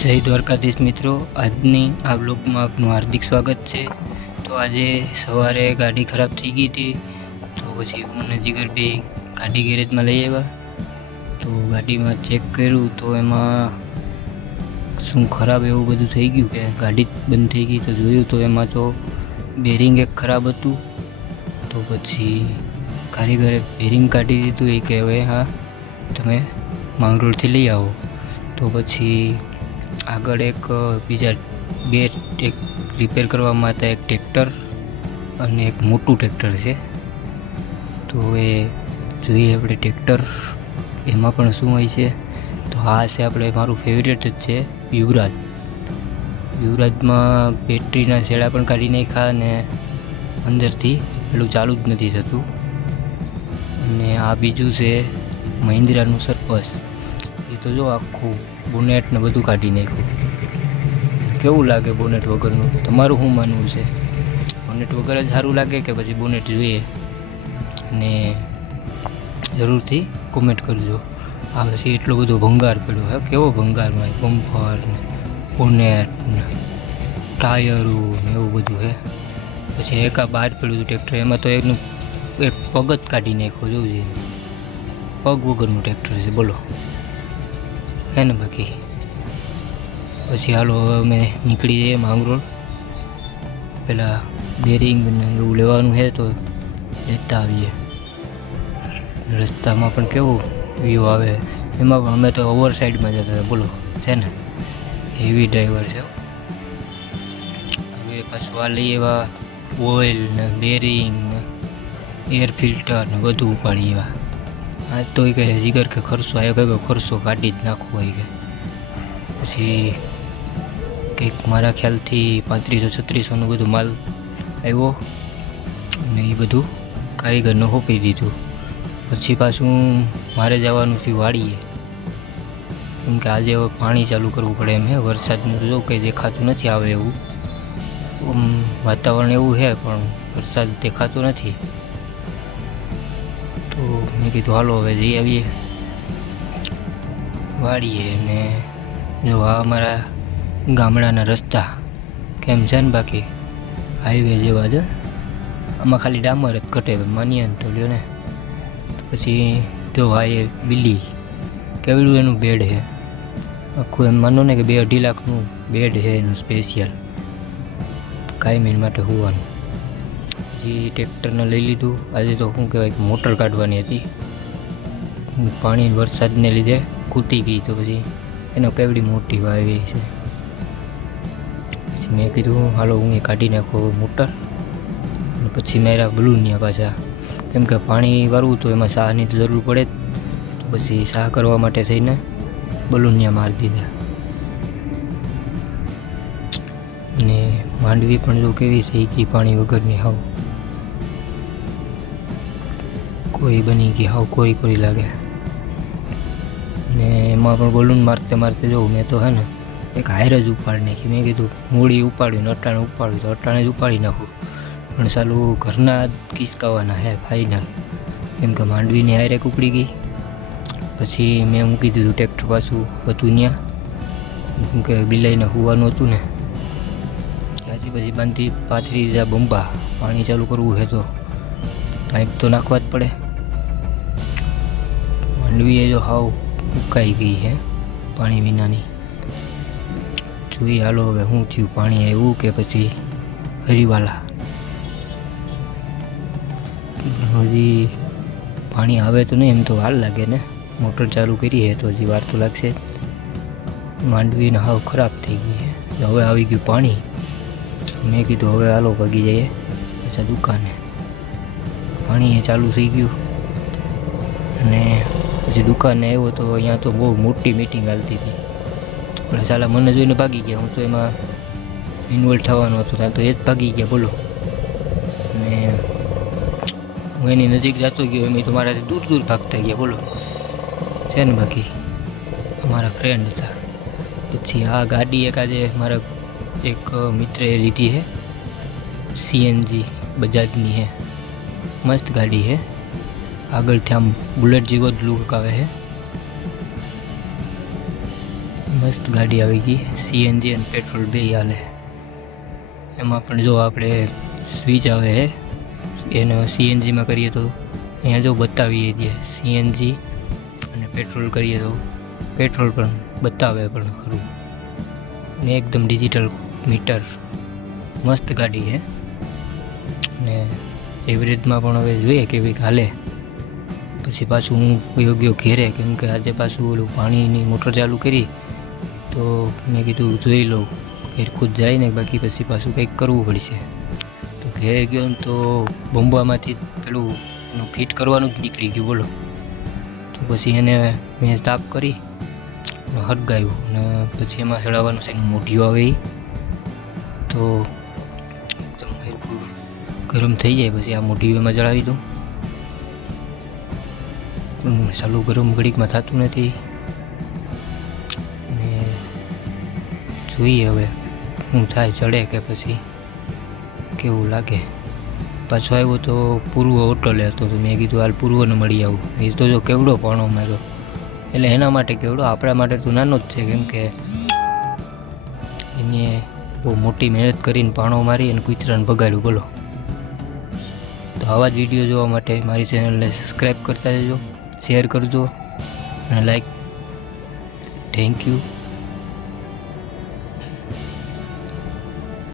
જય દ્વારકાધીશ મિત્રો, આજની આ બ્લોગમાં આપનું હાર્દિક સ્વાગત છે। તો આજે સવારે ગાડી ખરાબ થઈ ગઈ હતી, તો પછી હું અને જીગર બે ગાડી ગેરેજમાં લઈ આવ્યા। તો ગાડીમાં ચેક કર્યું તો એમાં શું ખરાબ એવું બધું થઈ ગયું કે ગાડી બંધ થઈ ગઈ। તો જોયું તો એમાં તો બેરિંગ એક ખરાબ હતું। તો પછી કારીગરે બેરિંગ કાઢી દીધું એ કે હવે હા તમે માંગરોળથી લઈ આવો। તો પછી આગળ એક બીજા બે રિપેર કરવા માટે એક ટ્રેક્ટર અને એક મોટું ટ્રેક્ટર છે। તો એ જોઈએ આપણે ટ્રેક્ટર એમાં પણ શું હોય છે। તો આ છે આપણે મારું ફેવરેટ જ છે યુવરાજ। યુવરાજમાં બેટરીના છેડા પણ કાઢી નાખ્યા અને અંદરથી પેલું ચાલુ જ નથી થતું। અને આ બીજું છે મહિન્દ્રાનું સરપસ। એ તો જો આખું બોનેટ ને બધું કાઢી નાખ્યું। કેવું લાગે બોનેટ વગરનું? તમારું શું માનવું છે? બોનેટ વગર જ સારું લાગે કે પછી બોનેટ જોઈએ? અને જરૂરથી કોમેન્ટ કરજો। આ પછી એટલો બધો ભંગાર પડ્યો હે, કેવો ભંગારમાં બમ્પર ને બોનેટ ને ટાયરું ને એવું બધું હે। પછી એક આ બહાર પડ્યું હતું ટ્રેક્ટર, એમાં તો એકનું એક પગ જ કાઢી નાખ્યો। જોવું છે પગ વગરનું ટ્રેક્ટર છે, બોલો હે ને। બાકી પછી હાલો હવે અમે નીકળી જઈએ માંગરોળ। પેલા બેરિંગ ને એવું લેવાનું છે તો લેતા આવીએ। રસ્તામાં પણ કેવું વ્યૂ આવે, એમાં પણ અમે તો ઓવર સાઈડમાં જતા હતા, બોલો છે ને। હેવી ડ્રાઈવર છે। હવે પાછું આ લઈ એવા ઓઇલ ને બેરિંગ ને એર ફિલ્ટર ને બધું ઉપાડી એવા। આજ તો એ કહે જીગર કે ખર્ચો આવ્યો ભેગો ખર્ચો કાઢી જ નાખવો હોય કે। પછી કંઈક મારા ખ્યાલથી 3500-3600નું બધું માલ આવ્યો અને એ બધું કારીગરને સોંપી દીધું। પછી પાછું મારે જવાનું થયું વાડીએ, કેમ કે આજે હવે પાણી ચાલુ કરવું પડે એમ હે। વરસાદનું જો કંઈ દેખાતું નથી આવે એવું, વાતાવરણ એવું છે પણ વરસાદ દેખાતો નથી। તો મેં કીધું હાલો હવે જઈ આવીએ વાડીએ। અને જો આ અમારા ગામડાના રસ્તા કેમ છે ને, બાકી હાઈવે જેવા છે। આમાં ખાલી ડામર જ ઘટે માનીએ ને તો લ્યો ને। પછી જો આ એ બિલ્લી કેવડું એનું બેડ છે આખું, એમ માનો ને કે 2-2.5 લાખનું બેડ છે એનું સ્પેશિયલ કાયમી માટે હોવાનું। પછી ટ્રેક્ટરને લઈ લીધું। આજે તો શું કહેવાય કે મોટર કાઢવાની હતી, પાણી વરસાદને લીધે ખૂટી ગઈ, તો પછી એનો કેવડી મોટી વાવી છે। પછી મેં કીધું હાલો હું એ કાઢી નાખો મોટર। અને પછી મારા બલૂનિયા પાછા, કેમ કે પાણી વાળવું તો એમાં શાહની તો જરૂર પડે જ। તો પછી શાહ કરવા માટે થઈને બલૂનિયા મારી દીધા। ને માંડવી પણ જો કેવી થઈ ગઈ પાણી વગરની, હાવ કોઈ બની ગઈ, હાવ કોઈ લાગે। ને એમાં પણ બલૂન મારતે મારતે જોઉં મેં તો હે ને એક હાયર જ ઉપાડી નાખી। મેં કીધું મૂડી ઉપાડ્યું ને અટાણે ઉપાડ્યું તો અટાણે જ ઉપાડી નાખું, પણ સાલું ઘરના જ કિસકાવાના હે ફાઇનલ, કેમ કે માંડવીની હાયર એક ઉપડી ગઈ। પછી મેં મૂકી દીધું ટ્રેક્ટર પાછું હતું ત્યાં, કેમ કે બિલાઈને હોવાનું હતું ને। ત્યાંથી પછી બાંધી પાથરી દીધા બંબા। પાણી ચાલુ કરવું છે તો પાઇપ તો નાખવા જ પડે। માંડવી એ જો હાવ ઉકાઈ ગઈ છે પાણી વિનાની। જોઈએ હાલો હવે શું થયું, પાણી આવ્યું કે પછી હરીવાલા। હજી પાણી આવે તો નહીં, એમ તો વાર લાગે ને, મોટર ચાલુ કરી છે તો હજી વાર તો લાગશે જ। માંડવીને હાવ ખરાબ થઈ ગઈ છે। હવે આવી ગયું પાણી, મેં કીધું હવે હાલો ભાગી જઈએ પાછા દુકાને। પાણી એ ચાલુ થઈ ગયું અને પછી દુકાને આવ્યો તો અહીંયા તો બહુ મોટી મીટિંગ હાલતી હતી, પણ સાલા મને જોઈને ભાગી ગયા। હું તો એમાં ઇન્વોલ્વ થવાનું હતું, ત્યાં તો એ જ ભાગી ગયા, બોલો। અને હું એની નજીક જતો ગયો, એમ તો મારાથી દૂર ભાગતા ગયા, બોલો છે ને। બાકી અમારા ફ્રેન્ડ હતા। પછી આ ગાડી એક આજે મારા એક મિત્રએ લીધી છે, CNG બજાજની છે, મસ્ત ગાડી છે। આગળથી આમ બુલેટ જેવો જ લુક આવે છે। મસ્ત ગાડી આવી ગઈ, સીએનજી અને પેટ્રોલ બે હાલે. એમાં પણ જો આપણે સ્વિચ આવે છે, એને સીએનજીમાં કરીએ તો અહીંયા જો બતાવીએ દે સીએનજી, અને પેટ્રોલ કરીએ તો પેટ્રોલ પણ બતાવે પણ ખરું, ને એકદમ ડિજિટલ મીટર. મસ્ત ગાડી છે. ને એવરેજમાં પણ હવે જોઈએ કેવી હાલે. પછી પાછું હું યોગ્ય ઘેરે, કેમ કે આજે પાછું ઓલું પાણીની મોટર ચાલુ કરી તો મેં કીધું જોઈ લઉં ઘેર ખુદ જાય ને, બાકી પછી પાછું કંઈક કરવું પડશે. તો ઘેર ગયો ને તો બંબામાંથી પેલું એનું ફિટ કરવાનું જ નીકળી ગયું બોલો. તો પછી એને મેં તાપ કરી હરગાવ્યું, અને પછી એમાં ચડાવવાનું છે મોઢિયું આવે એ. તો એકદમ હલકું ગરમ થઈ જાય પછી આ મોઢિયું એમાં ચડાવી દઉં. ચાલુ ગરમ ઘડીકમાં થતું નથી, ને જોઈએ હવે શું થાય, ચડે કે પછી કેવું લાગે. પાછો આવ્યો તો પૂર્વ હોટલે હતો, તો મેં કીધું હાલ પૂર્વને મળી આવું. એ તો જો કેવડો પાણો માર્યો, એટલે એના માટે કેવડો, આપણા માટે તો નાનો જ છે, કેમ કે એને બહુ મોટી મહેનત કરીને પાણો મારી અને કૂતરાને ભગાડ્યું બોલો. તો આવા જ વિડીયો જોવા માટે મારી ચેનલને સબસ્ક્રાઈબ કરતા જજો, શેર કરજો અને લાઈક. Thank you.